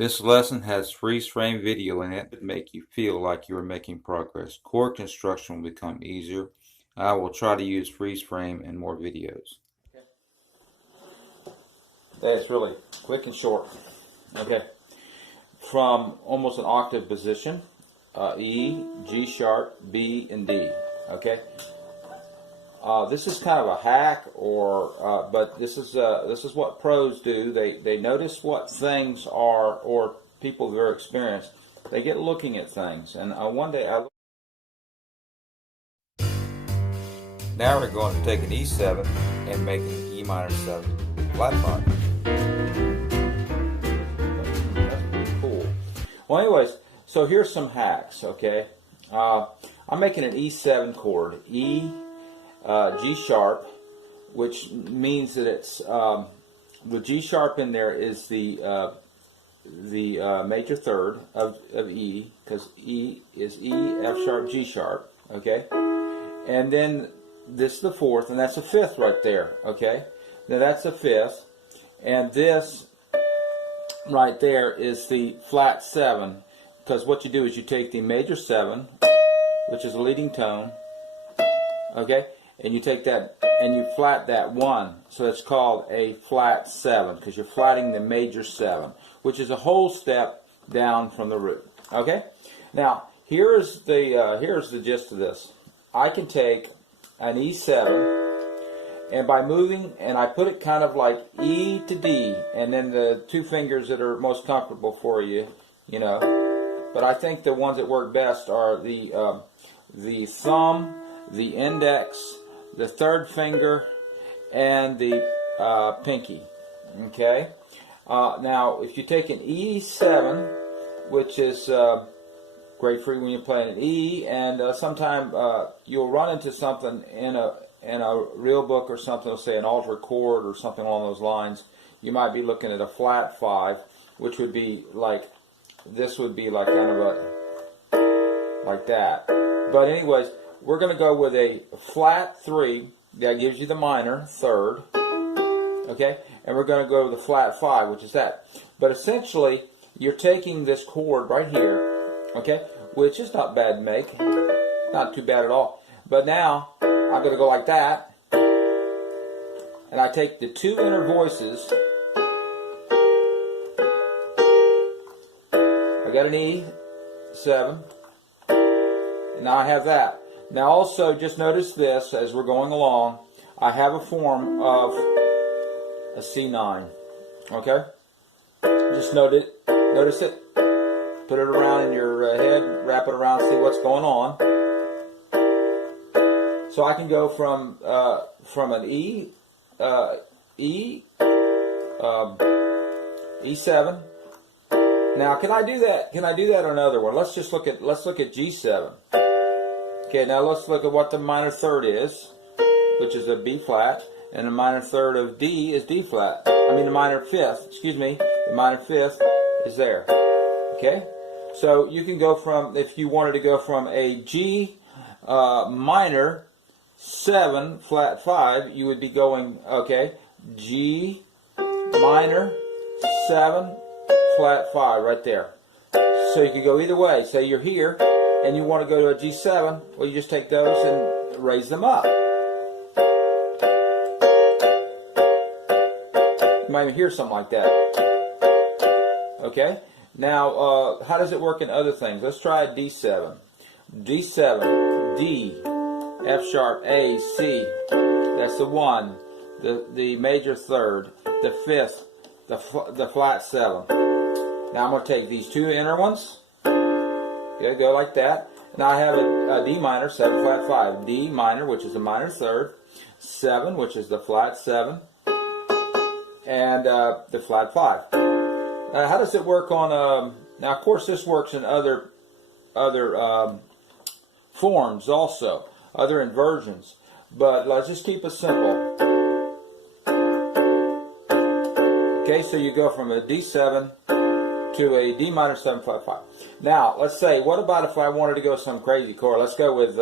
This lesson has freeze frame video in it to make you feel like you are making progress. Chord construction will become easier. I will try to use freeze frame in more videos. That's really quick and short. Okay. From almost an octave position, E, G sharp, B, and D. Okay. This is kind of a hack, but this is what pros do. They notice what things are, or people with very experienced, they get looking at things. And one day Now we're going to take an E7 and make an E minor 7 flat 5. That's pretty cool. Well, anyways, so here's some hacks. Okay, I'm making an E7 chord, E. G sharp, which means that it's the G sharp in there is the major third of E, because E is E, F sharp, G sharp. Okay, and then this is the fourth, and that's a fifth right there. Okay, now that's a fifth, and this right there is the flat 7, because what you do is you take the major 7, which is a leading tone. Okay. And you take that and you flat that 1, so it's called a flat 7, because you're flatting the major 7, which is a whole step down from the root. Okay, now here's the gist of this. I can take an E7, and by moving, and I put it kind of like E to D, and then the two fingers that are most comfortable for you, you know. But I think the ones that work best are the thumb, the index, the third finger, and the pinky. Okay. Now, if you take an E7, which is great for you when you're playing an E, and sometime you'll run into something in a real book or something, it'll say an altered chord or something along those lines. You might be looking at a flat 5, which would be like, this would be like kind of a, like that. But anyways, we're going to go with a flat 3. That gives you the minor third. Okay? And we're going to go with the flat 5, which is that. But essentially, you're taking this chord right here, okay, which is not bad to make. Not too bad at all. But now, I'm going to go like that. And I take the two inner voices. I got an E7. And now I have that. Now also, just notice this as we're going along. I have a form of a C9. Okay? Just notice it. Put it around in your head, wrap it around, see what's going on. So I can go from an E7. Now, can I do that? Can I do that on another one? Let's look at G7. Okay, now let's look at what the minor third is, which is a B flat, and the minor third of D is D flat. I mean the minor fifth, excuse me, the minor fifth is there. Okay, so you can go from, if you wanted to go from a G minor 7 flat 5, you would be going, okay, G minor 7 flat 5 right there. So you could go either way. Say you're here and you want to go to a G7, well, you just take those and raise them up. You might even hear something like that. Okay? Now, how does it work in other things? Let's try a D7. D7, D, F sharp, A, C. That's the 1, the major third, the fifth, the flat 7. Now I'm going to take these two inner ones. Okay, go like that. Now I have a D minor, 7 flat 5. D minor, which is the minor third. 7, which is the flat 7. And the flat 5. How does it work on... now, of course, this works in other forms also. Other inversions. But let's just keep it simple. Okay, so you go from a D7 to a D minor 7 flat 5. Now, let's say, what about if I wanted to go some crazy chord? Let's go with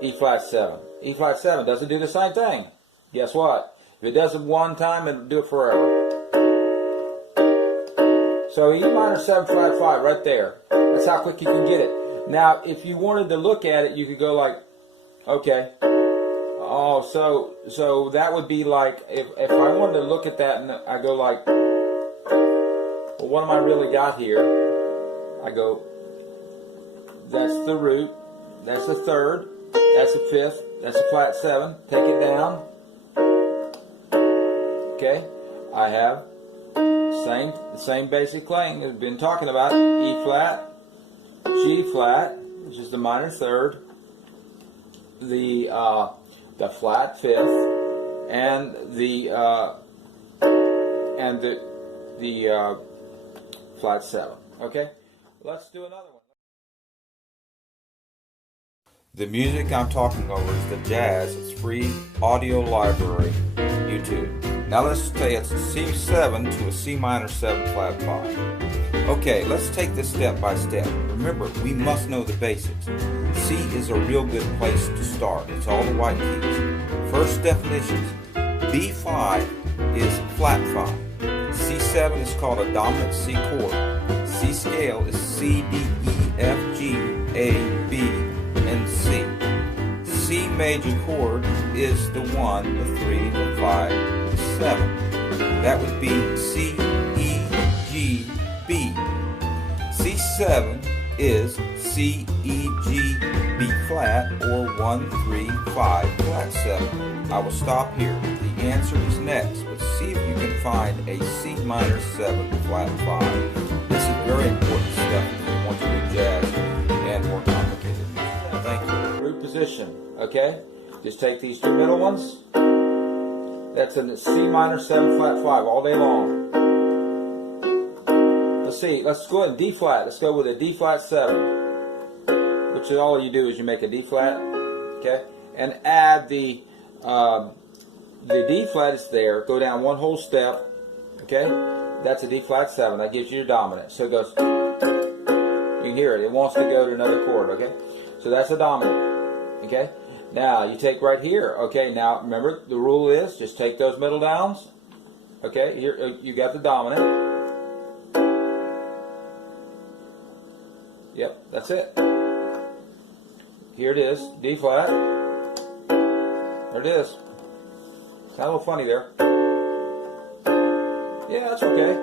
E flat 7. E flat 7 doesn't do the same thing. Guess what? If it does it one time, it'll do it forever. So E minor 7 flat 5 right there. That's how quick you can get it. Now, if you wanted to look at it, you could go like, okay. Oh, so that would be like, if I wanted to look at that and I go like, well, what am I really got here? I go, that's the root, that's the third, that's the fifth, that's a flat 7. Take it down. Okay, I have the same basic thing we've been talking about. E flat, G flat, which is the minor third, the flat fifth, and the flat 7. Okay, let's do another one. The music I'm talking over is the Jazz. It's free audio library, YouTube. Now let's say it's a C7 to a C minor 7 flat 5. Okay, let's take this step by step. Remember, we must know the basics. C is a real good place to start. It's all the white keys. First definitions. B5 is flat 5. C7 is called a dominant C chord. C scale is C, D, E, F, G, A, B, and C. C major chord is the 1, the 3, the 5, the 7. That would be C, E, G, B. C7 is C, E, G, B flat, or 1, 3, 5, flat 7. I will stop here. The answer is next, but see if you can find a C minor 7 flat 5. This is very important stuff if you want to do jazz and more complicated music. Thank you. Root position, okay? Just take these two middle ones. That's a C minor 7 flat 5 all day long. Let's see, let's go ahead and D flat. Let's go with a D flat 7. Which is all you do is you make a D flat, okay? And add the D flat is there. Go down one whole step, okay? That's a D flat 7. That gives you your dominant. So it goes, you can hear it. It wants to go to another chord, okay? So that's a dominant, okay? Now you take right here, okay? Now remember the rule is just take those middle downs, okay? Here you got the dominant. Yep, that's it. Here it is, D flat. There it is. It's a little funny there. Yeah, that's okay.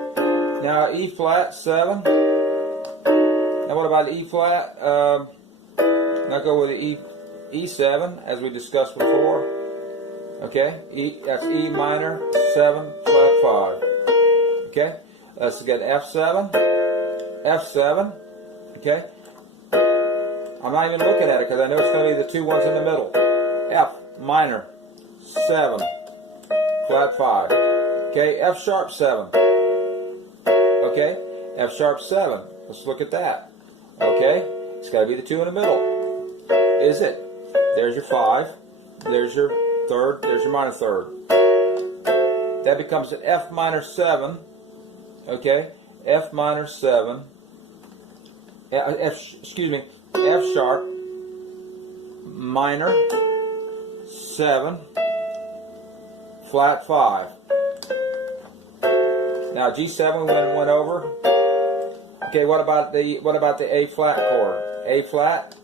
Now E flat 7. Now what about E flat? Now go with the E7 as we discussed before. Okay, that's E minor 7 flat 5. Okay, let's get F7. F7. Okay. I'm not even looking at it because I know it's going to be the two ones in the middle. F minor 7 flat 5. Okay, F sharp 7. Okay, F sharp 7. Let's look at that. Okay, it's got to be the two in the middle. Is it? There's your 5. There's your third. There's your minor third. That becomes an F minor 7. Okay, F minor 7. F sharp minor 7 flat 5. Now G7 went over. Okay, what about the A flat chord? A flat?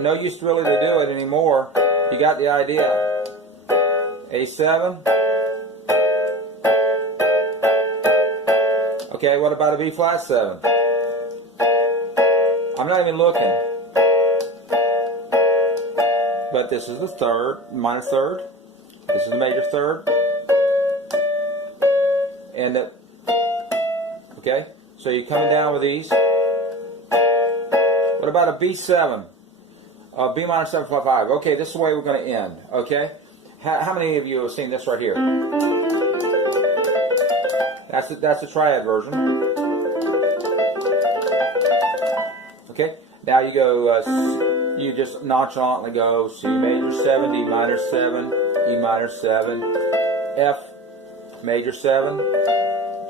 No use really to do it anymore. You got the idea. A7. Okay, what about a B flat 7? I'm not even looking. But this is the third, minor third. This is the major third. And okay, so you're coming down with these. What about a B7? B minor 7 flat 5. Okay, this is the way we're going to end. Okay, how many of you have seen this right here? That's the triad version. Okay, now you go. You just nonchalantly go C major 7, D minor 7, E minor 7, F major 7,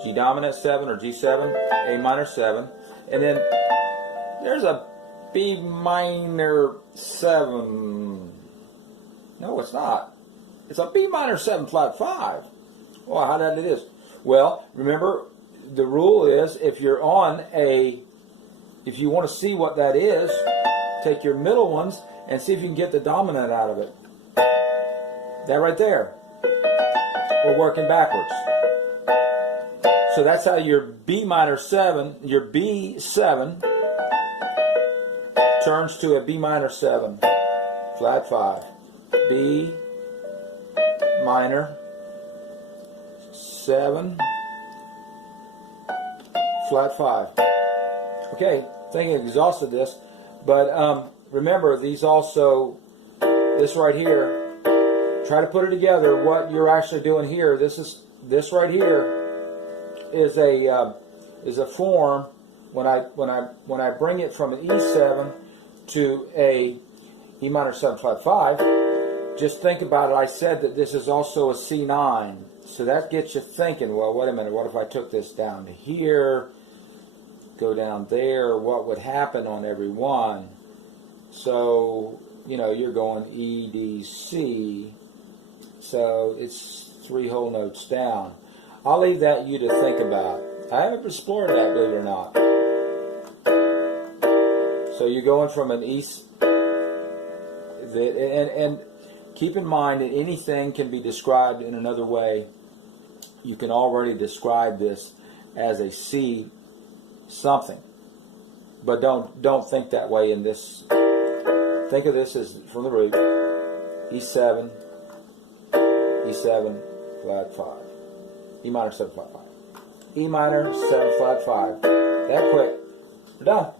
G dominant 7 or G7, A minor 7, and then there's a B minor 7. No, it's not. It's a B minor 7 flat 5. Well, how that it is? Well, remember the rule is if you want to see what that is, take your middle ones and see if you can get the dominant out of it. That right there. We're working backwards. So that's how your B minor 7, your B7 turns to a B minor 7, flat 5. B minor 7, flat 5. Okay, I think I exhausted this, but remember these also, this right here, try to put it together. What you're actually doing here, this right here is a form. When I bring it from an E7 to a E minor 7 flat 5, just think about it. I said that this is also a C9, so that gets you thinking. Well, wait a minute. What if I took this down to here, go down there? What would happen on every one? So you're going E, D, C. So it's 3 whole notes down. I'll leave that you to think about. I haven't explored that, believe it or not. So you're going from an E, and keep in mind that anything can be described in another way. You can already describe this as a C something, but don't think that way in this. Think of this as from the root, E7, E7, flat 5. E minor 7 flat 5. E minor 7 flat 5. That quick. We're done.